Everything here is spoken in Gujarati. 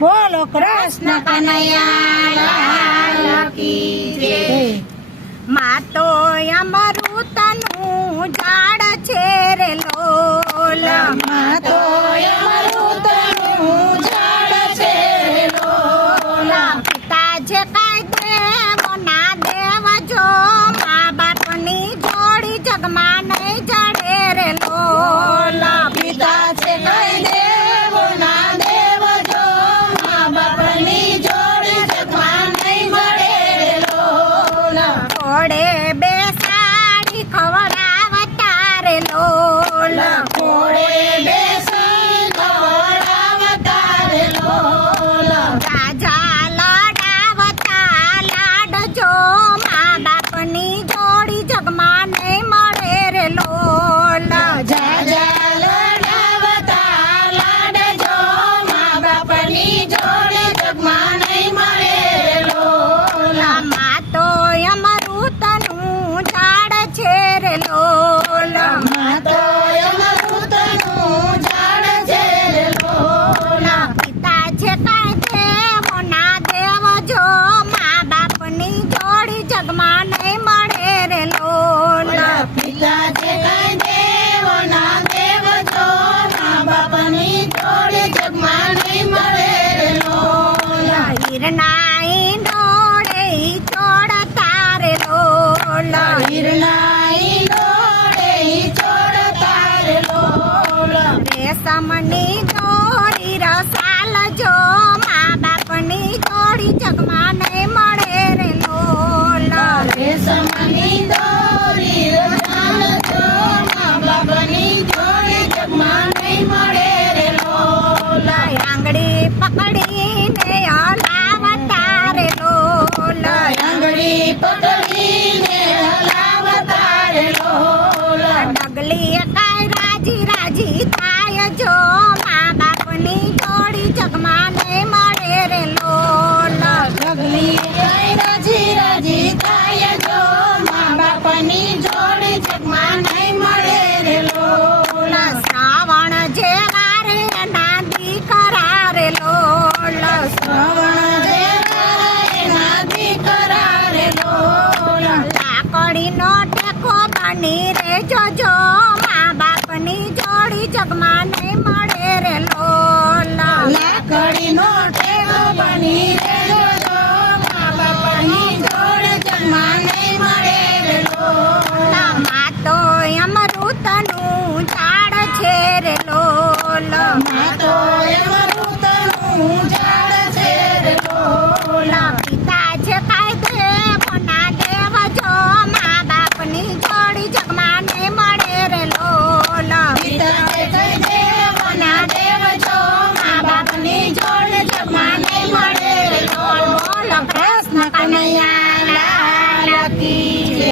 બોલો કૃષ્ણ કનૈયા કી જય. માં તો અમૃતનું ઝાડ છે રે લોલ, માં તો અમૃતનું ઝાડ છે રે લોલ. પિતા જે કાંઈ દેવો ના દેવ જો, મા બાપની જોડી જગમાં નહીં જડે રે લોલ. પિતા છે કઈ દેવો ના દેવ જો, મા બાપની જોડી જગમાં નહીં મળે રે લોલ. ઘોડે બેસાડી ખવડાવતા રે લોલ, ઘોડે બેસી ખવડાવતા રે લોલ. રાજા લડાવતા લાડજો, મા બાપની જોડી જગમાં નહીં મળે રે લોલ. જાજા લડાવતા લાડજો, મા બાપની જોડી જગમાં નહીં મળે રે લોલ. માં તો અમૃતનું ઝાડ છે રે લોલ, માં તો અમૃતનું ઝાડ છે રે લોલ. પિતા છે કાંઈ દેવો ના દેવ જો, મા બાપની જોડી જગમાં નહીં મળે રે લોલ. પિતા છે કઈ દેવ ના દેવ જો, મા બાપની જોડી જગમાં નહીં મળે રે લોલ. હિરના ઈંડોળે ઈ ચોડતા રે લોલ, હિરના ઈંડોળે ઈ ચોરતા રે લોલ. રેશમની